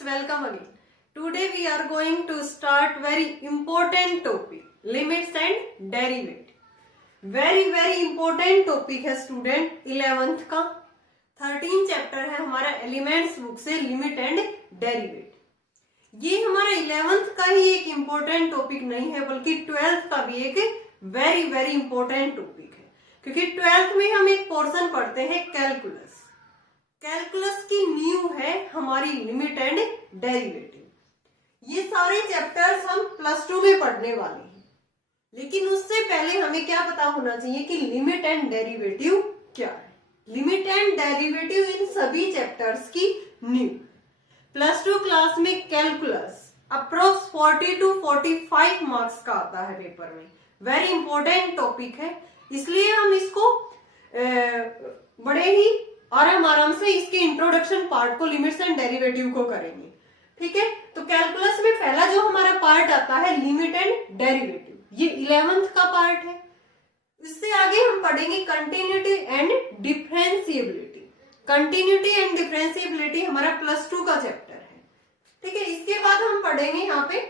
students, welcome again. Today we are going to start very important topic, limits and derivative. very important topic है student 11th का 13 chapter है हमारा elements book से limit and derivative. ये हमारा 11th का ही एक इम्पोर्टेंट टॉपिक नहीं है बल्कि 12th का भी एक वेरी इंपोर्टेंट टॉपिक है, क्योंकि 12th में हम एक पोर्शन पढ़ते हैं कैलकुलस। कैलकुलस की न्यू है हमारी लिमिट एंड डेरिवेटिव। ये सारे चैप्टर्स हम प्लस 2 में पढ़ने वाले हैं, लेकिन उससे पहले हमें क्या पता होना चाहिए कि लिमिट एंड डेरिवेटिव क्या है। लिमिट एंड डेरिवेटिव इन सभी चैप्टर्स की न्यू। प्लस 2 क्लास में कैलकुलस अप्रोक्स 40 to 45 मार्क्स का आता है पेपर में। वेरी इंपॉर्टेंट टॉपिक है, इसलिए हम इसको बड़े ही आराम से इसके इंट्रोडक्शन पार्ट को लिमिट्स एंड डेरिवेटिव को करेंगे। ठीक है, तो कैलकुलस में पहला जो हमारा पार्ट आता है लिमिट एंड डेरिवेटिव, ये 11th का पार्ट है। इससे आगे हम पढ़ेंगे continuity and differentiability. Continuity and differentiability हमारा प्लस 2 का चैप्टर है। ठीक है, इसके बाद हम पढ़ेंगे यहाँ पे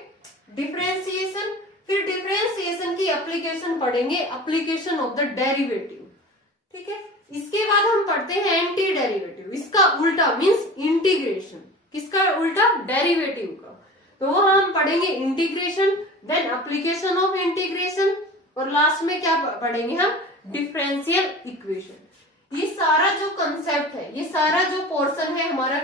डिफरेंशिएशन, फिर डिफरेंशिएशन की एप्लीकेशन पढ़ेंगे, एप्लीकेशन ऑफ द डेरिवेटिव। ठीक है, इसके बाद हम पढ़ते हैं एंटी डेरिवेटिव, इसका उल्टा मींस इंटीग्रेशन। किसका उल्टा? डेरिवेटिव का। तो वो हम पढ़ेंगे integration, then application of integration, और लास्ट में क्या पढ़ेंगे हम? Differential equation. ये सारा जो कंसेप्ट है, ये सारा जो पोर्शन है हमारा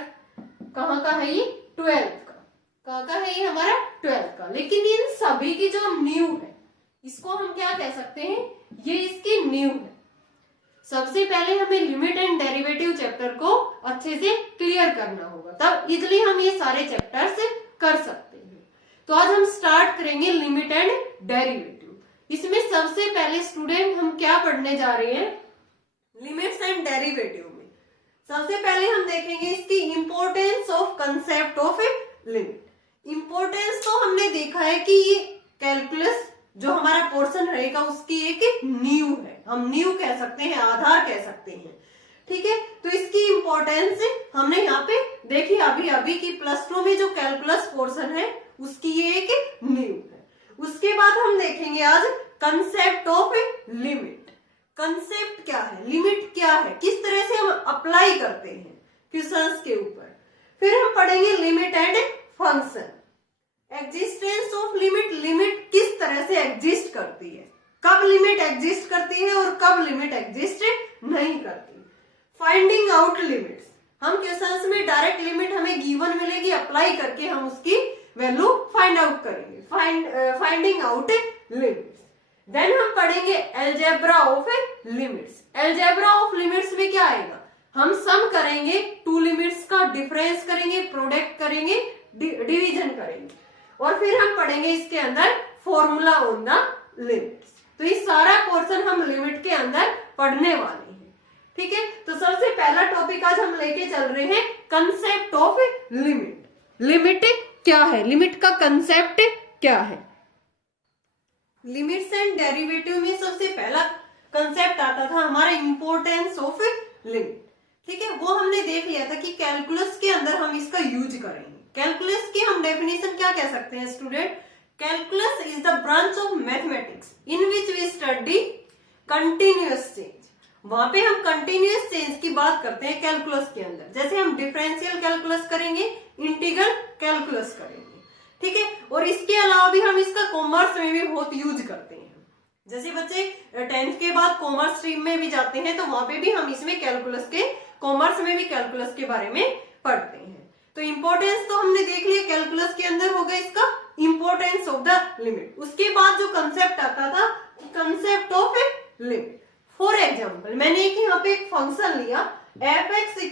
कहाँ का है? ये 12th का। कहाँ का है? ये हमारा 12th का। लेकिन इन सभी की जो न्यू है, इसको हम क्या कह सकते हैं? ये इसकी न्यू है। सबसे पहले हमें लिमिट एंड डेरिवेटिव चैप्टर को अच्छे से क्लियर करना होगा, तब इजिली हम ये सारे चैप्टर्स कर सकते हैं। तो आज हम स्टार्ट करेंगे लिमिट एंड डेरिवेटिव। इसमें सबसे पहले स्टूडेंट हम क्या पढ़ने जा रहे हैं? लिमिट्स एंड डेरिवेटिव में सबसे पहले हम देखेंगे इसकी importance of concept of a limit. Importance तो हमने देखा है कि ये कैलकुलस जो हमारा पोर्शन रहेगा उसकी एक नींव है, हम नींव कह सकते हैं, आधार कह सकते हैं। ठीक है, तो इसकी इंपॉर्टेंस हमने यहाँ पे देखी अभी कि प्लस 2 में जो कैलकुलस पोर्शन है उसकी ये एक नींव है। उसके बाद हम देखेंगे आज कंसेप्ट ऑफ लिमिट। कंसेप्ट क्या है, लिमिट क्या है, किस तरह से हम अप्लाई करते हैं क्वेश्चंस के ऊपर। फिर हम पढ़ेंगे limit and function. Existence of limit, limit किस तरह से एग्जिस्ट करती है, कब लिमिट एग्जिस्ट करती है और कब लिमिट एग्जिस्ट नहीं करती। फाइंडिंग आउट लिमिट्स, हम क्वेश्चंस में डायरेक्ट लिमिट हमें गिवन मिलेगी, अप्लाई करके हम उसकी वैल्यू फाइंड आउट करेंगे, फाइंडिंग आउट लिमिट्स। देन हम पढ़ेंगे algebra of limits. Algebra of limits में क्या आएगा? हम सम करेंगे, टू लिमिट्स का डिफरेंस करेंगे, प्रोडक्ट करेंगे, डिवीजन करेंगे, और फिर हम पढ़ेंगे इसके अंदर फॉर्मूला ऑन द लिमिट्स। तो ये सारा पोर्शन हम लिमिट के अंदर पढ़ने वाले हैं। ठीक है, तो सबसे पहला टॉपिक आज हम लेके चल रहे हैं कंसेप्ट ऑफ लिमिट। लिमिट क्या है, लिमिट का कंसेप्ट क्या है। लिमिट्स एंड डेरिवेटिव में सबसे पहला कंसेप्ट आता था हमारा इंपॉर्टेंस ऑफ लिमिट। ठीक है, वो हमने देख लिया था कि कैलकुलस के अंदर हम इसका यूज करेंगे। कैलकुलस की हम डेफिनेशन क्या कह सकते हैं student? Calculus is the branch of mathematics in which we study continuous change. वहां पे हम कंटिन्यूअस चेंज की बात करते हैं कैलकुलस के अंदर। जैसे हम डिफरेंशियल कैलकुलस करेंगे, इंटीग्रल कैलकुलस करेंगे। ठीक है, और इसके अलावा भी हम इसका कॉमर्स में भी बहुत यूज करते हैं। जैसे बच्चे 10th के बाद कॉमर्स स्ट्रीम में भी जाते हैं, तो वहां पे भी हम इसमें कैलकुलस के, कॉमर्स में भी कैलकुलस के बारे में पढ़ते हैं। तो इंपॉर्टेंस तो हमने देख लिया कैलकुलस के अंदर हो गया इसका इंपॉर्टेंस ऑफ द लिमिट। उसके बाद जो कंसेप्ट आता था concept of limit. For example मैंने यहाँ पे एक फंक्शन लिया f(x = x²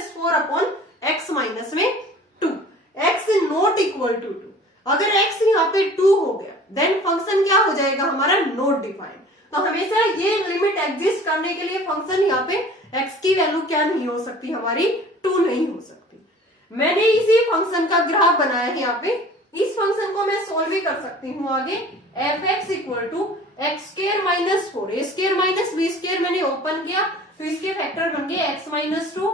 - 4 अपॉन x - में 2, x नॉट इक्वल टू 2। अगर x यहाँ पे 2 हो गया देन फंक्शन क्या हो जाएगा हमारा? Not defined. तो हमेशा ये लिमिट एग्जिस्ट करने के लिए फंक्शन यहाँ पे x की वैल्यू क्या नहीं हो सकती, हमारी 2 नहीं हो सकती। मैंने इसी फंक्शन का ग्राफ बनाया है यहाँ पे। इस फंक्शन को मैं सोल्व भी कर सकती हूँ आगे। f(x = x² - 4, a² - b² मैंने ओपन किया तो इसके फैक्टर बन गए x - 2,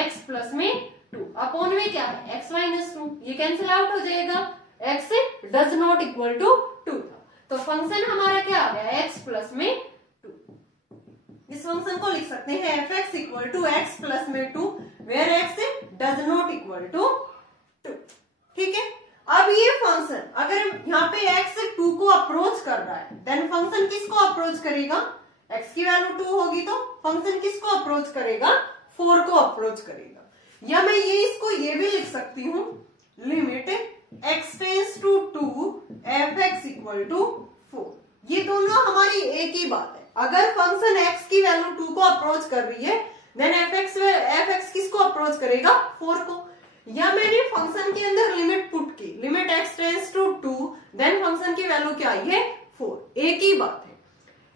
x+ में 2 अपॉन में क्या है x माइनस 2, ये कैंसिल आउट हो जाएगा, x does not equal to 2 था, तो फंक्शन हमारा क्या आ गया x प्लस में 2। इस फंक्शन को लिख सकते हैं f(x) equal to x plus में 2 where x does not equal to 2। ठीक है, अब ये फंक्शन अगर यहाँ पे x 2 को अप्रोच कर रहा है देन फंक्शन किसको अप्रोच करेगा, x की वैल्यू 2 होगी तो फंक्शन किसको अप्रोच करेगा, 4 को अप्रोच करेगा। या मैं ये इसको ये भी लिख सकती हूँ limit x tends to 2 f(x) equal to 4। ये दोनों हमारी एक ही बात है, अगर फंक्शन x की वैल्यू 2 को अप्रोच कर रही है देन f(x) किसको अप्रोच करेगा, 4 को। या मैंने फंक्शन के अंदर लिमिट पुट की, limit x tends to 2 then function की वैल्यू क्या आई है, 4, एक ही बात है।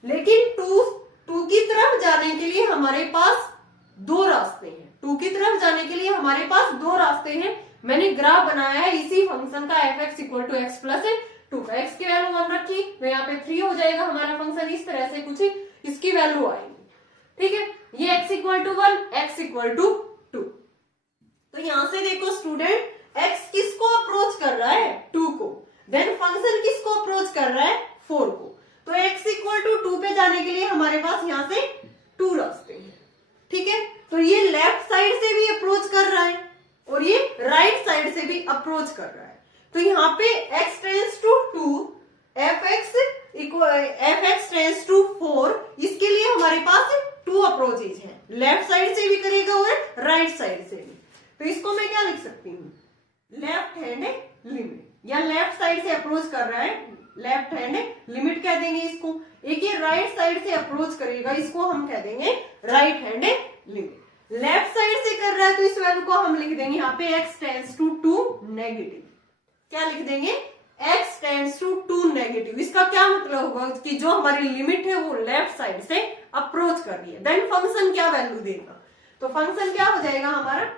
लेकिन 2 की तरफ जाने के लिए हमारे पास दो रास्ते हैं, 2 की तरफ जाने के लिए हमारे पास दो रास्ते हैं। मैंने ग्राफ बनाया है इसी फंक्शन का f(x) equal to x plus 2 का, x की वैल्यू 1 रखी तो यहाँ पे 3 हो जाएगा हमारा फंक्शन, इस तरह से कुछ इसकी वैल्यू आएगी। ठीक है, ये x equal to 1, x equal to 2। तो यहां से देखो स्टूडेंट, x किसको अप्रोच कर रहा है, 2 को, देन फंक्शन किसको अप्रोच कर रहा है, 4 को। तो x इक्वल टू 2 पे जाने के लिए हमारे पास यहां से 2 रास्ते हैं। ठीक है, तो ये लेफ्ट साइड से भी अप्रोच कर रहा है और ये राइट साइड से भी अप्रोच कर रहा है। तो यहाँ पे x tends to 2 f(x) tends to 4, इसके लिए हमारे पास 2 अप्रोचेज हैं, लेफ्ट साइड से भी करेगा और राइट साइड से भी। तो इसको मैं क्या लिख सकती हूँ, लेफ्ट हैंड लिमिट, या लेफ्ट साइड से अप्रोच कर रहा है, लेफ्ट हैंड लिमिट कह देंगे इसको। एक ये राइट साइड से अप्रोच करेगा, इसको हम कह देंगे right hand limit. Left side से कर रहा है तो इस वैल्यू को हम लिख देंगे यहाँ पे x टेंस टू 2 नेगेटिव। क्या लिख देंगे, x टेंस टू 2 नेगेटिव। इसका क्या मतलब होगा कि जो हमारी लिमिट है वो लेफ्ट साइड से अप्रोच कर रही है, देन फंक्शन क्या वैल्यू देगा, तो फंक्शन क्या हो जाएगा हमारा,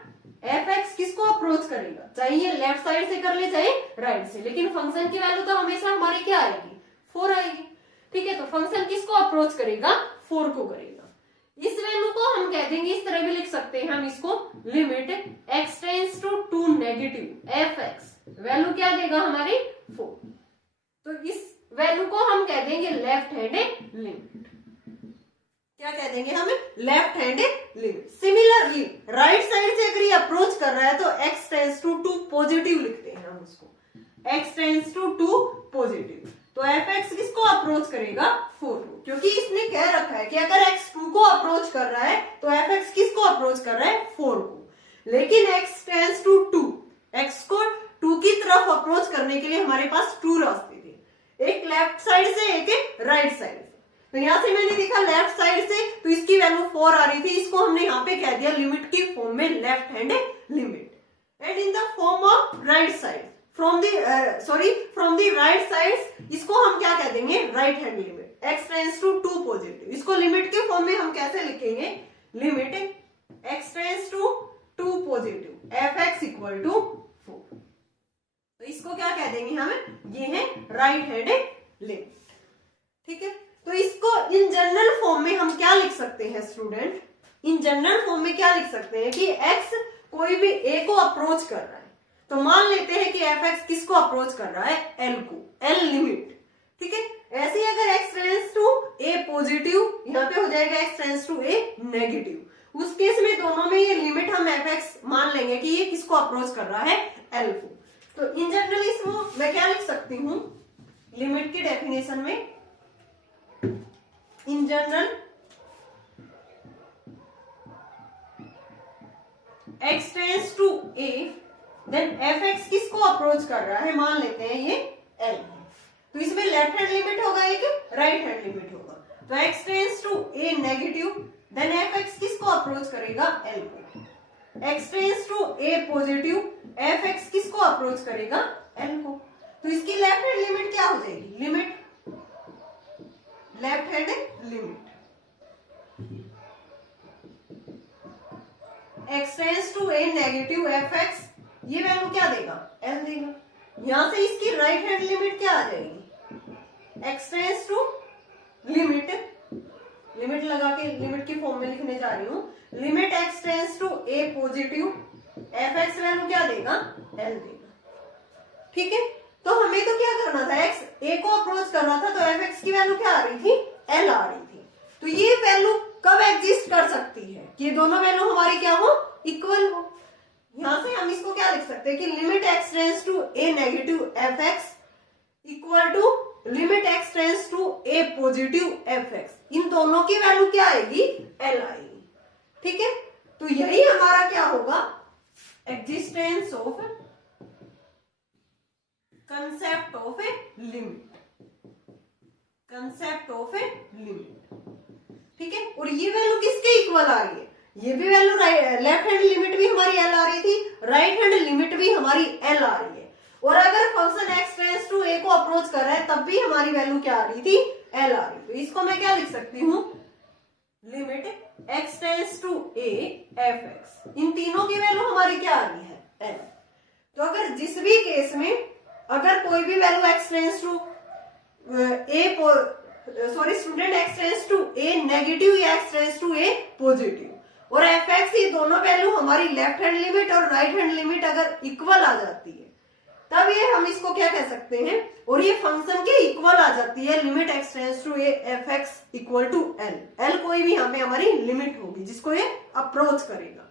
f(x) किसको अप्रोच करेगा, चाहे ये लेफ्ट साइड से कर ले चाहे राइट से, लेकिन फंक्शन की वैल्यू तो हमेशा हमारी क्या आएगी, 4 आएगी। ठीक है, तो फंक्शन किसको अप्रोच करेगा, 4 को करेगा। इस वैल्यू को हम कह देंगे, इस तरह भी लिख सकते हैं हम इसको, limit x tends to 2 negative f(x) value क्या देगा हमारी 4। तो इस वैल्यू को हम कह देंगे लेफ्ट हैंड लिमिट। क्या कह देंगे हम, left hand limit. Similarly right side से अगर ये अप्रोच कर रहा है तो x टेंस टू 2 पॉजिटिव लिखते हैं हम उसको, x टेंस टू 2 पॉजिटिव। तो f(x) किसको अप्रोच करेगा, 4 को, क्योंकि इसने कह रखा है कि अगर x 2 को अप्रोच कर रहा है तो f(x) किसको अप्रोच कर रहा है, 4 को। लेकिन x टेंस टू 2, x को 2 की तरफ अप्रोच करने के लिए हमारे पास 2 रास्ते थे, एक लेफ्ट साइड से एक राइट साइड से। तो यहां से मैंने देखा लेफ्ट साइड से तो इसकी वैल्यू 4 आ रही थी, इसको हमने यहाँ पे कह दिया लिमिट की फॉर्म में left hand limit, and in the form of right side from the right side इसको हम क्या कह देंगे, right hand limit. x tends to 2 positive, इसको लिमिट के फॉर्म में हम कैसे लिखेंगे, limit x tends to 2 positive f(x) equal to 4। तो इसको क्या कह देंगे हम, ये है राइट हैंड लिमिट। ठीक है, तो इसको इन जनरल फॉर्म में हम क्या लिख सकते हैं स्टूडेंट, इन जनरल फॉर्म में क्या लिख सकते हैं कि x कोई भी a को अप्रोच कर रहा है, तो मान लेते हैं कि f(x) किसको अप्रोच कर रहा है, l को, l लिमिट। ठीक है, ऐसे ही अगर x tends to a positive, यहाँ पे हो जाएगा x tends to a negative, उस केस में दोनों में ये लिमिट हम f(x) मान लेंगे कि ये किसको अप्रोच कर रहा है, l को। तो इन जनरल इसको मैं क्या लिख सकती हूँ, लिमिट की डेफिनेशन में, in general x tends to a, then f(x) किसको अप्रोच कर रहा है, मान लेते हैं ये l है, तो इसमें लेफ्ट हैंड लिमिट होगा एक राइट हैंड लिमिट होगा। तो x tends to a negative, then f(x) किसको अप्रोच करेगा, l को। x tends to a positive, f(x) किसको अप्रोच करेगा, l को। तो इसकी लेफ्ट हैंड लिमिट क्या हो जाएगी, limit left hand limit x tends to a negative f(x), ये वैल्यू क्या देगा, l देगा। यहां से इसकी राइट हैंड लिमिट क्या आ जाएगी, x tends to limit, limit लगा के लिमिट की फॉर्म में लिखने जा रही हूं, limit x tends to a positive, f x value क्या देगा, एल देगा। ठीक है, तो हमें तो क्या करना था, एक्स ए को अप्रोच करना था, तो एफ एक्स की वैल्यू क्या आ रही थी, एल आ रही थी। तो ये वैल्यू कब एग्जिस्ट कर सकती है कि ये दोनों वैल्यू हमारी क्या हो, इक्वल हो। यहां से हम इसको क्या लिख सकते हैं कि limit x tends to a negative f x equal to limit x tends to a positive f x. इन दोनों की वैल्यू क्या आएगी, एल आएगी। ठीक है, तो यही हमारा क्या होगा, existence of concept of a limit, concept of a limit. ठीक है, और ये वैल्यू किसके इक्वल आ रही है, ये भी वैल्यू लेफ्ट हैंड लिमिट भी हमारी एल आ रही थी, राइट हैंड लिमिट भी हमारी एल आ रही है। और अगर फंक्शन एक्स टेंड्स टू ए को अप्रोच कर रहा है तब भी हमारी वैल्यू क्या आ रही थी, एल आ रही। तो इसको मैं क्या लिख सकती हूँ, limit x tends to a f x, इन तीनों की वैल्यू हमारी क्या आ रही है, एल। तो अगर जिस भी केस में अगर कोई भी value x tends to student x tends to a negative या x tends to a positive और एफ एक्स, ये दोनों वैल्यू हमारी लेफ्ट हैंड लिमिट और राइट हैंड लिमिट अगर इक्वल आ जाती है तब ये हम इसको क्या कह सकते हैं, और ये फंक्शन के इक्वल आ जाती है, limit x tends to a f x equal to l. L कोई भी यहाँ पे हमारी लिमिट होगी जिसको ये अप्रोच करेगा।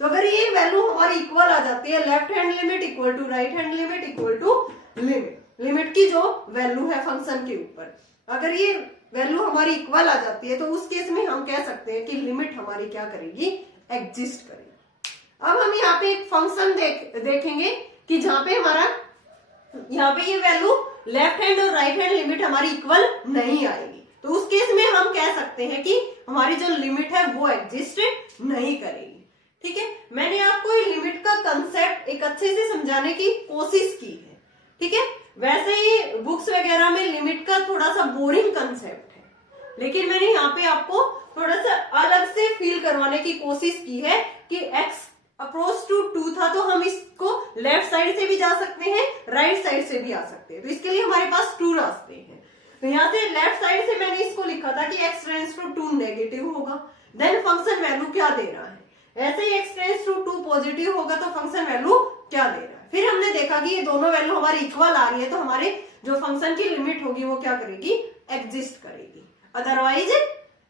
तो अगर ये वैल्यू हमारी इक्वल आ जाती है, left hand limit equal to right hand limit equal to limit, limit की जो वैल्यू है फंक्शन के ऊपर, अगर ये वैल्यू हमारी इक्वल आ जाती है तो उस केस में हम कह सकते हैं कि लिमिट हमारी क्या करेगी, एग्जिस्ट करेगी। अब हम यहाँ पे एक फंक्शन देखेंगे कि जहां पे हमारा यहाँ पे ये वैल्यू लेफ्ट हैंड और राइट हैंड लिमिट हमारी इक्वल नहीं आएगी, तो उस केस में हम कह सकते हैं कि हमारी जो लिमिट है वो एग्जिस्ट नहीं करेगी। ठीक है, मैंने आपको ये लिमिट का कंसेप्ट एक अच्छे से समझाने की कोशिश की है। ठीक है, वैसे ही बुक्स वगैरह में लिमिट का थोड़ा सा बोरिंग कंसेप्ट है, लेकिन मैंने यहाँ पे आपको थोड़ा सा अलग से फील करवाने की कोशिश की है कि एक्स अप्रोच टू 2 था तो हम इसको लेफ्ट साइड से भी जा सकते हैं, राइट साइड से भी आ सकते हैं। तो इसके लिए हमारे पास 2 रास्ते हैं। तो यहाँ से लेफ्ट साइड से मैंने इसको लिखा था कि एक्स टेंड्स टू 2 नेगेटिव होगा, देन फंक्शन वैल्यू क्या दे रहा है। ऐसे ही एक्स टेंड्स टू 2 पॉजिटिव होगा तो फंक्शन वैल्यू क्या दे रहा है। फिर हमने देखा कि ये दोनों वैल्यू हमारी इक्वल आ रही है तो हमारे जो फंक्शन की लिमिट होगी वो क्या करेगी, एग्जिस्ट करेगी, अदरवाइज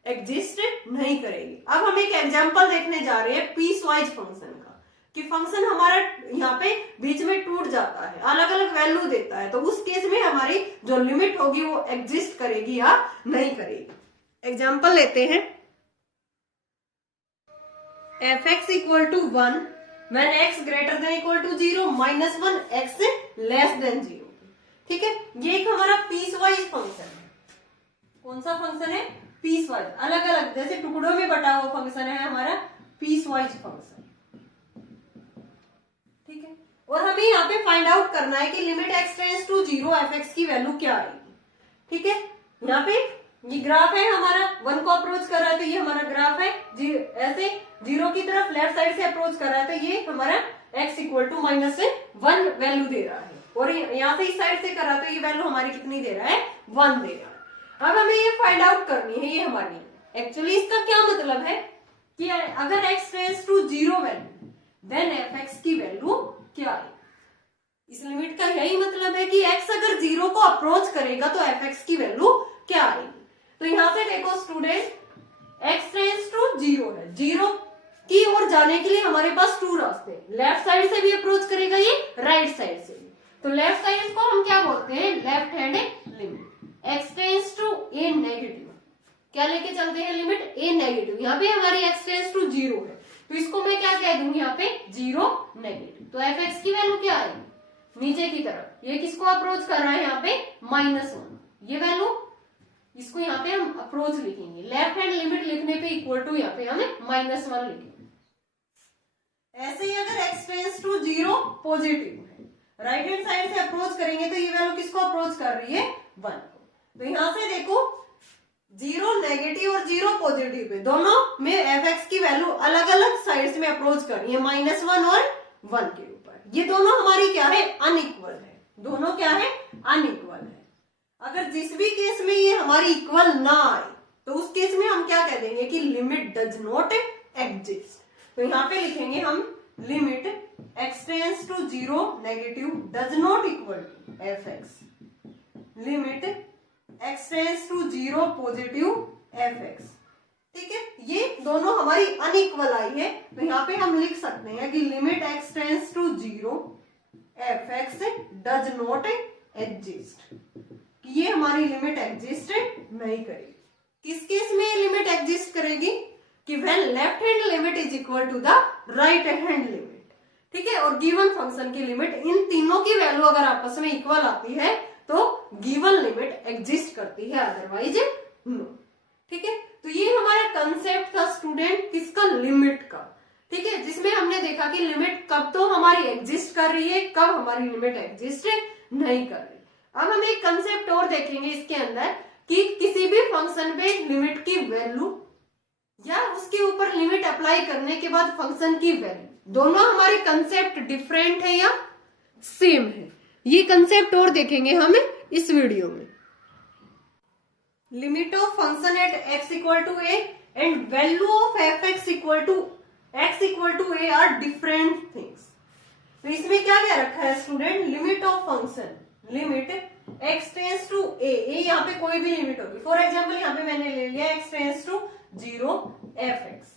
एग्जिस्ट नहीं करेगी। अब हम एक एग्जांपल देखने जा रहे हैं पीस वाइज फंक्शन का, कि फंक्शन हमारा यहाँ पे बीच में टूट जाता है, अलग अलग वैल्यू देता है, तो उस केस में हमारी जो लिमिट होगी वो एग्जिस्ट करेगी या नहीं करेगी। एग्जांपल लेते हैं, f x equal to 1 when x greater than equal to 0 minus 1 x less than 0। ठीक है, ये एक हमारा पीस वाइज फंक्शन है। कौन सा फंक्शन है, पीस वाइज, अलग अलग जैसे टुकड़ों में बटा हुआ फंक्शन है हमारा पीस वाइज फंक्शन। ठीक है, और हमें यहाँ पे फाइंड आउट करना है कि limit x tends to 0 f x की वैल्यू क्या आएगी। ठीक है, यहाँ पे ये ग्राफ है हमारा, 1 को अप्रोच कर रहा है तो ये हमारा ग्राफ है, ऐसे 0 की तरफ लेफ्ट साइड से अप्रोच कर रहा है तो ये हमारा x इक्वल टू -1 वैल्यू दे रहा है, और यहाँ से इस साइड से कर रहा है तो ये वैल्यू हमारी कितनी दे रहा है, 1 दे रहा है। अब हमें ये फाइंड आउट करनी है, ये हमारी एक्चुअली इसका क्या मतलब है कि अगर x tends to 0 value then f x की वैल्यू क्या आएगी। इस लिमिट का यही मतलब है कि x अगर 0 को अप्रोच करेगा तो एफ एक्स की वैल्यू क्या आएगी। तो यहां से देखो स्टूडेंट, x टेंड्स टू 0 है, 0 की ओर जाने के लिए हमारे पास 2 रास्ते, लेफ्ट साइड से भी अप्रोच करेगा ये, राइट साइड से भी। तो लेफ्ट साइड को हम क्या बोलते हैं, left hand limit. x tends to a negative, क्या लेके चलते हैं लिमिट, a नेगेटिव। यहाँ पे हमारी x टेंड्स टू 0 है तो इसको मैं क्या कह दूंगी यहाँ पे, 0 नेगेटिव। तो एफ एक्स की वैल्यू क्या आएगी, नीचे की तरफ, ये किसको अप्रोच कर रहा है यहाँ पे, -1, ये वैल्यू, इसको यहाँ पे हम अप्रोच लिखेंगे, लेफ्ट हैंड लिमिट लिखने पे इक्वल टू यहाँ पे हमें -1 लिखेंगे। ऐसे ही अगर x टेंड्स टू 0 पॉजिटिव है, राइट हैंड साइड से अप्रोच करेंगे तो ये वैल्यू किसको अप्रोच कर रही है, 1 को। तो यहाँ से देखो 0 नेगेटिव और 0 पॉजिटिव पे दोनों में एफ एक्स की वैल्यू अलग अलग साइड्स में अप्रोच कर रही है, -1 और 1 के ऊपर। ये दोनों हमारी क्या है, अनइक्वल है, दोनों क्या है, अनइक्वल है। अगर जिस भी केस में ये हमारी इक्वल ना आए तो उस केस में हम क्या कह देंगे कि लिमिट डज नॉट एग्जिस्ट। तो यहाँ पे लिखेंगे हम limit x tends to 0 negative does not equal to f x, limit x tends to 0 positive f x. ठीक है, ये दोनों हमारी अनइक्वल आई है, तो यहाँ पे हम लिख सकते हैं कि limit x tends to 0 f x does not exist, ये हमारी लिमिट एग्जिस्ट नहीं करेगी। किस केस में ये लिमिट एग्जिस्ट करेगी? कि when left hand limit is equal to the right hand limit. ठीक है, और गिवन फंक्शन की लिमिट, इन तीनों की वैल्यू अगर आपस में इक्वल आती है तो गिवन लिमिट एग्जिस्ट करती है, अदरवाइज नो। ठीक है, तो ये हमारा कंसेप्ट था स्टूडेंट किसका? लिमिट का। ठीक है, जिसमें हमने देखा कि लिमिट कब तो हमारी एग्जिस्ट कर रही है, कब हमारी लिमिट एग्जिस्ट नहीं कर रही। अब हम एक कंसेप्ट और देखेंगे इसके अंदर कि किसी भी फंक्शन पे लिमिट की वैल्यू या उसके ऊपर लिमिट अप्लाई करने के बाद फंक्शन की वैल्यू, दोनों हमारे कंसेप्ट डिफरेंट है या सेम है, ये कंसेप्ट और देखेंगे हम इस वीडियो में। Limit of function at x equal to a and value of f x equal to x equal to a are different things. तो इसमें क्या क्या रखा है student? Limit of function, limit x tends to a, यहाँ पे कोई भी लिमिट होगी। फॉर एग्जाम्पल यहाँ पे मैंने ले लिया x tends to 0 f x.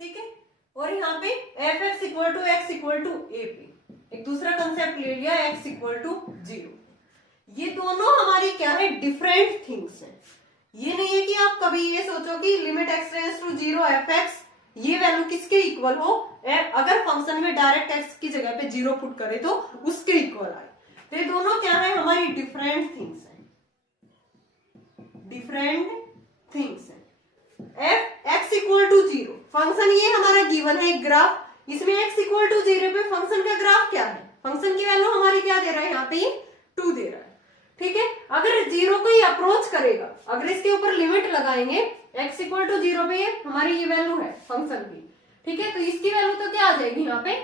ठीक है, और यहाँ पे f x equal to x equal to a पे एक दूसरा कंसेप्ट ले लिया x इक्वल टू 0। ये दोनों हमारी क्या है? डिफरेंट थिंग्स हैं। ये नहीं है कि आप कभी ये सोचो कि limit x tends to 0 f x ये वैल्यू किसके इक्वल हो, अगर फंक्शन में डायरेक्ट x की जगह पे 0 पुट करे तो उसके इक्वल आए। तो ये दोनों क्या है? हमारी डिफरेंट थिंग्स हैं, डिफरेंट थिंग्स हैं। F x equal to 0 function ये हमारा गिवन है एक ग्राफ, इसमें x इक्वल टू 0 पे फंक्शन का ग्राफ क्या है? फंक्शन की वैल्यू हमारी क्या दे रहा है? यहाँ पे 2 दे रहा है। ठीक है, अगर 0 को ही अप्रोच करेगा, अगर इसके ऊपर लिमिट लगाएंगे x इक्वल टू 0 पे हमारी ये वैल्यू है फंक्शन की। ठीक है, तो इसकी वैल्यू तो क्या आ जाएगी यहाँ पे?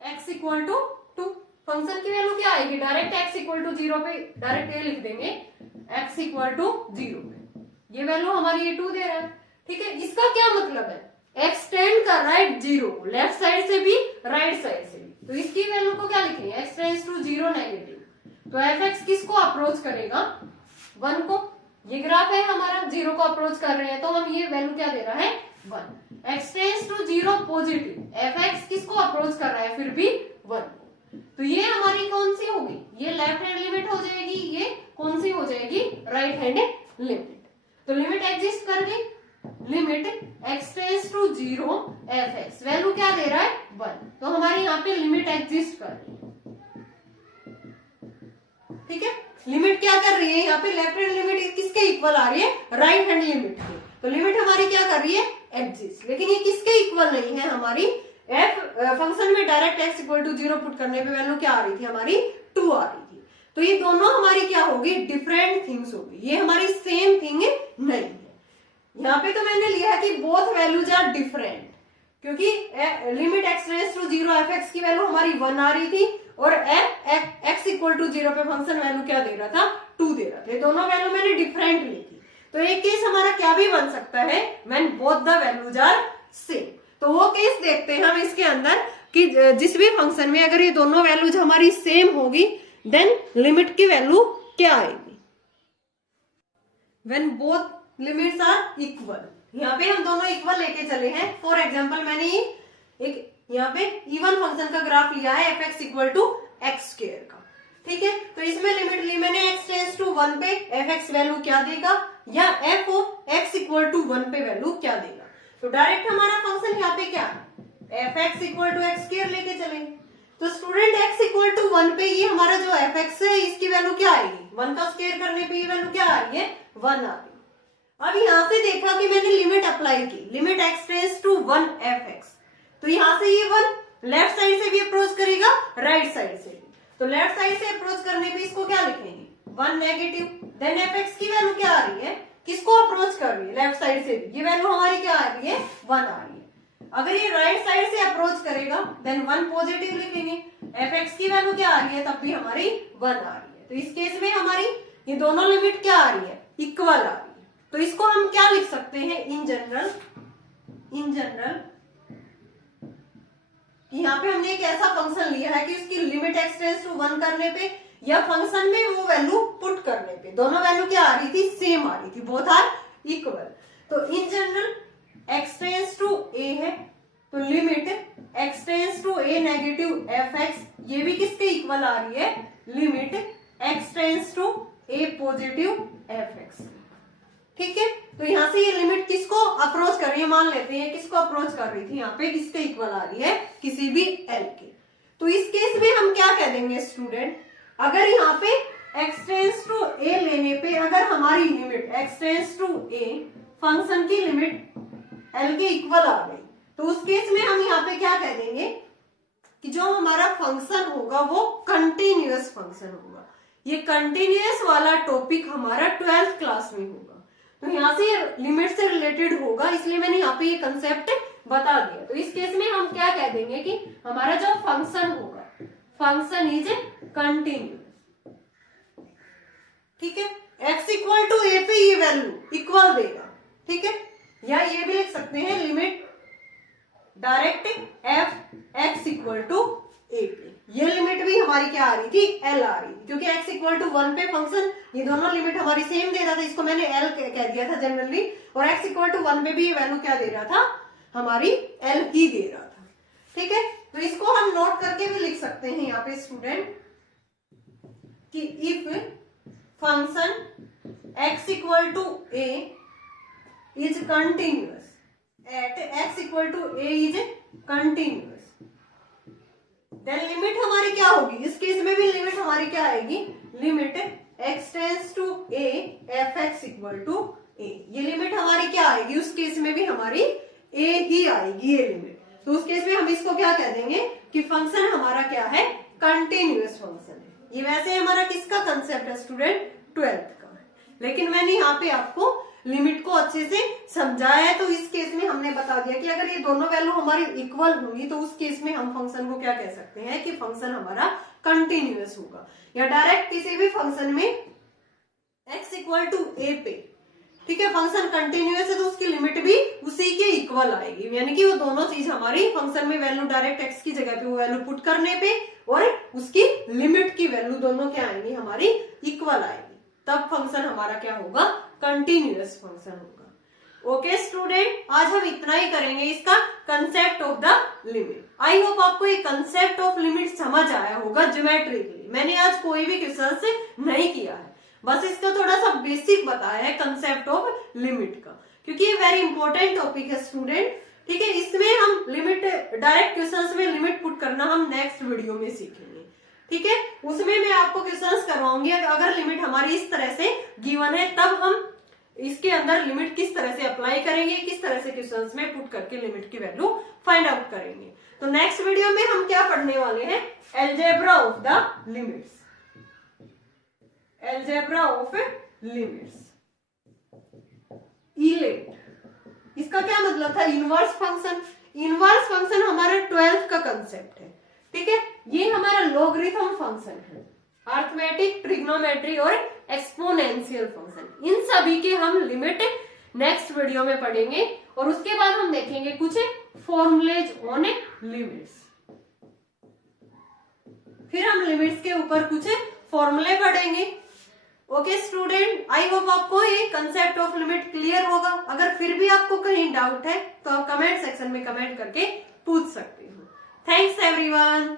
x equal to 2। फंक्शन की वैल्यू क्या आएगी? डायरेक्ट x इक्वल टू 0 पे डायरेक्ट ये लिख देंगे x इक्वल टू 0 पे, ये वैल्यू हमारी ये 2 दे रहा है। ठीक है, इसका क्या मतलब है? x टेंड कर रहा है 0 को, लेफ्ट साइड से भी राइट साइड से भी, तो इसकी वैल्यू को क्या लिखेंगे? x टेंड्स टू 0 नेगेटिव, तो एफ एक्स किसको अप्रोच करेगा? 1 को। ये ग्राफ है हमारा, 0 को अप्रोच कर रहे हैं तो हम ये वैल्यू क्या दे रहा है? 1। X tends to 0 positive, f x किसको अप्रोच कर रहा है? फिर भी 1। तो ये हमारी कौन सी होगी? ये लेफ्ट हैंड लिमिट हो जाएगी, ये कौन सी हो जाएगी? Right hand limit. तो लिमिट एग्जिस्ट कर गई, limit x tends to 0 f x, value क्या दे रहा है? 1। तो हमारे यहाँ पे लिमिट एग्जिस्ट कर रही है। ठीक है, लिमिट क्या कर रही है? यहाँ पे लेफ्ट हैंड लिमिट किसके इक्वल आ रही है? राइट हैंड लिमिट के। तो लिमिट हमारी क्या कर रही है? एग्जिस्ट। लेकिन ये किसके इक्वल नहीं है? हमारी एफ फंक्शन में direct x equal to 0 put करने पे वैल्यू क्या आ रही थी? हमारी 2 आ रही थी। तो ये दोनों हमारी क्या होगी? डिफरेंट थिंग्स होगी, ये हमारी सेम थिंग नहीं है। यहाँ पे तो मैंने लिया है कि बोथ वैल्यूज आर डिफरेंट, क्योंकि limit x tends to 0 f x की वैल्यू हमारी 1 आ रही थी और x इक्वल टू 0 पे फंक्शन वैल्यू क्या दे रहा था? 2 दे रहा था। ये दोनों वैल्यू मैंने डिफरेंट ली थी। तो एक केस हमारा क्या भी बन सकता है? When both the values are same. तो वो केस देखते हैं हम इसके अंदर कि जिस भी फंक्शन में अगर ये दोनों वैल्यूज हमारी सेम होगी देन लिमिट की वैल्यू क्या आएगी? When both limits are equal, यहाँ पे हम दोनों इक्वल लेके चले हैं। फॉर एग्जाम्पल मैंने एक यहाँ पे इवन फंक्शन का ग्राफ लिया है f x equal to x square का। ठीक है, तो इसमें लिमिट ली मैंने x टेंड्स टू 1 पे एफ एक्स वैल्यू क्या देगा, या f of x equal to 1 पे वैल्यू क्या देगा। तो डायरेक्ट हमारा फंक्शन यहाँ पे क्या है? F x equal to x square लेके चलेंगे। तो स्टूडेंट x इक्वल टू 1 पे ये हमारा जो एफ एक्स है इसकी वैल्यू क्या आएगी? 1 का स्क्वायर करने पे ये वैल्यू क्या आ रही है? 1 आ रही है। अब यहाँ से देखा कि मैंने लिमिट अप्लाई की, limit x tends to 1 f x, तो यहाँ से ये 1 लेफ्ट साइड से भी अप्रोच करेगा, राइट साइड से भी। तो लेफ्ट साइड से अप्रोच करने पे इसको क्या लिखेंगे? 1 नेगेटिव, देन एफ एक्स की वैल्यू क्या आ रही है? किसको अप्रोच कर रही है? लेफ्ट साइड से भी, ये वैल्यू हमारी क्या आ रही है? 1 आ रही है। अगर ये राइट साइड से अप्रोच करेगा देन 1 पॉजिटिव लिखेंगे, एफ एक्स की वैल्यू क्या आ रही है? तब भी हमारी 1 आ रही है। तो इस केस में हमारी ये दोनों लिमिट क्या आ रही है? इक्वल आ रही है। तो इसको हम क्या लिख सकते हैं? इन जनरल कि यहाँ पे हमने एक ऐसा फंक्शन लिया है कि उसकी लिमिट x टेंड्स टू 1 करने पे या फंक्शन में वो वैल्यू पुट करने पे दोनों वैल्यू क्या आ रही थी, सेम आ रही थी, बोथ आर इक्वल। तो in general x tends to a है तो limit x tends to a negative fx ये भी किसके इक्वल आ रही है, limit x tends to a positive fx। ठीक है, तो यहाँ से ये लिमिट किसको अप्रोच कर रही है, मान लेते हैं किसको अप्रोच कर रही थी, यहाँ पे किसके इक्वल आ रही है, किसी भी l के। तो इस केस में हम क्या कह देंगे स्टूडेंट, अगर यहाँ पे x टेंड्स टू a लेने पे अगर हमारी limit x tends to a function की लिमिट l के इक्वल आ गई तो उस केस में हम यहाँ पे क्या कह देंगे कि जो हमारा फंक्शन होगा वो कंटिन्यूअस फंक्शन होगा। ये कंटिन्यूअस वाला टॉपिक हमारा 12th क्लास में होगा, तो यहाँ से लिमिट से रिलेटेड होगा, इसलिए मैंने यहाँ पे ये कंसेप्ट बता दिया। तो इस केस में हम क्या कह देंगे कि हमारा जो फंक्शन होगा, फंक्शन इज कंटिन्यूअस। ठीक है, x इक्वल टू a पे ये वैल्यू इक्वल देगा। ठीक है, या ये भी लिख सकते हैं limit direct f x equal to a पे, ये लिमिट भी हमारी क्या आ रही थी, l आ रही थी, क्योंकि x इक्वल टू 1 पे फंक्शन ये दोनों लिमिट हमारी सेम दे रहा था, इसको मैंने l कह दिया था जनरली, और x इक्वल टू 1 पे भी ये वैल्यू क्या दे रहा था, हमारी l ही दे रहा था। ठीक है, तो इसको हम नोट करके भी लिख सकते हैं यहाँ पे स्टूडेंट कि if function x equal to a is continuous at x equal to a is continuous, then limit हमारी क्या होगी, इस केस में भी लिमिट हमारी क्या आएगी, limit x tends to a fx equal to a, ये लिमिट हमारी क्या आएगी, उस केस में भी हमारी a ही आएगी ये लिमिट। तो उस केस में हम इसको क्या कह देंगे कि फंक्शन हमारा क्या है, कंटिन्यूअस फंक्शन है। ये वैसे हमारा किसका कंसेप्ट है स्टूडेंट, 12th का, लेकिन मैंने यहाँ पे आपको लिमिट को अच्छे से समझाया है। तो इस केस में हमने बता दिया कि अगर ये दोनों वैल्यू हमारी इक्वल होंगी तो उस केस में हम फंक्शन को क्या कह सकते हैं कि फंक्शन हमारा कंटिन्यूअस होगा, या डायरेक्ट किसी भी फंक्शन में x इक्वल टू a पे, ठीक है, फंक्शन कंटिन्यूअस है तो उसकी लिमिट भी उसी के इक्वल आएगी, यानी कि वो दोनों चीज हमारी फंक्शन में वैल्यू डायरेक्ट x की जगह पे वो वैल्यू पुट करने पे और उसकी लिमिट की वैल्यू दोनों क्या आएंगी, हमारी इक्वल आएगी, तब फंक्शन हमारा क्या होगा, कंटिन्यूअस फंक्शन होगा। ओके स्टूडेंट, आज हम इतना ही करेंगे इसका concept of the limit. I hope आपको ये कंसेप्ट ऑफ लिमिट समझ आया होगा ज्योमेट्रिकली। मैंने आज कोई भी क्वेश्चन नहीं किया है, बस इसका थोड़ा सा बेसिक बताया है कंसेप्ट ऑफ लिमिट का, क्योंकि ये वेरी इंपॉर्टेंट टॉपिक है स्टूडेंट। ठीक है, इसमें हम लिमिट डायरेक्ट क्वेश्चंस में लिमिट पुट करना हम नेक्स्ट वीडियो में सीखेंगे। ठीक है, उसमें मैं आपको क्वेश्चंस करवाऊंगी, अगर लिमिट हमारी इस तरह से गिवन है तब हम इसके अंदर लिमिट किस तरह से अप्लाई करेंगे, किस तरह से क्वेश्चंस में पुट करके लिमिट की वैल्यू फाइंड आउट करेंगे। तो नेक्स्ट वीडियो में हम क्या पढ़ने वाले हैं, algebra of the limits, algebra of limits. इलिप्ट, इसका क्या मतलब था, इनवर्स फंक्शन। इनवर्स फंक्शन हमारा 12th का कंसेप्ट है। ठीक है, ये हमारा लॉगरिथम फंक्शन है, अर्थमेटिक, ट्रिग्नोमेट्री और एक्सपोनेंशियल फंक्शन, इन सभी के हम लिमिट नेक्स्ट वीडियो में पढ़ेंगे, और उसके बाद हम देखेंगे कुछ फॉर्मूलेज ऑन लिमिट्स। फिर हम लिमिट्स के ऊपर कुछ फॉर्मूले पढ़ेंगे। ओके स्टूडेंट, आई होप आपको ये कंसेप्ट ऑफ लिमिट क्लियर होगा। अगर फिर भी आपको कहीं डाउट है तो आप कमेंट सेक्शन में कमेंट करके पूछ सकते हो। Thanks everyone.